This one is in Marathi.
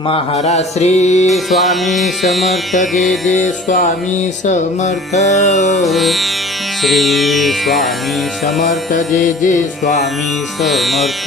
महाराज श्री स्वामी समर्थ जे जे स्वामी समर्थ. श्री स्वामी समर्थ जे जे स्वामी समर्थ.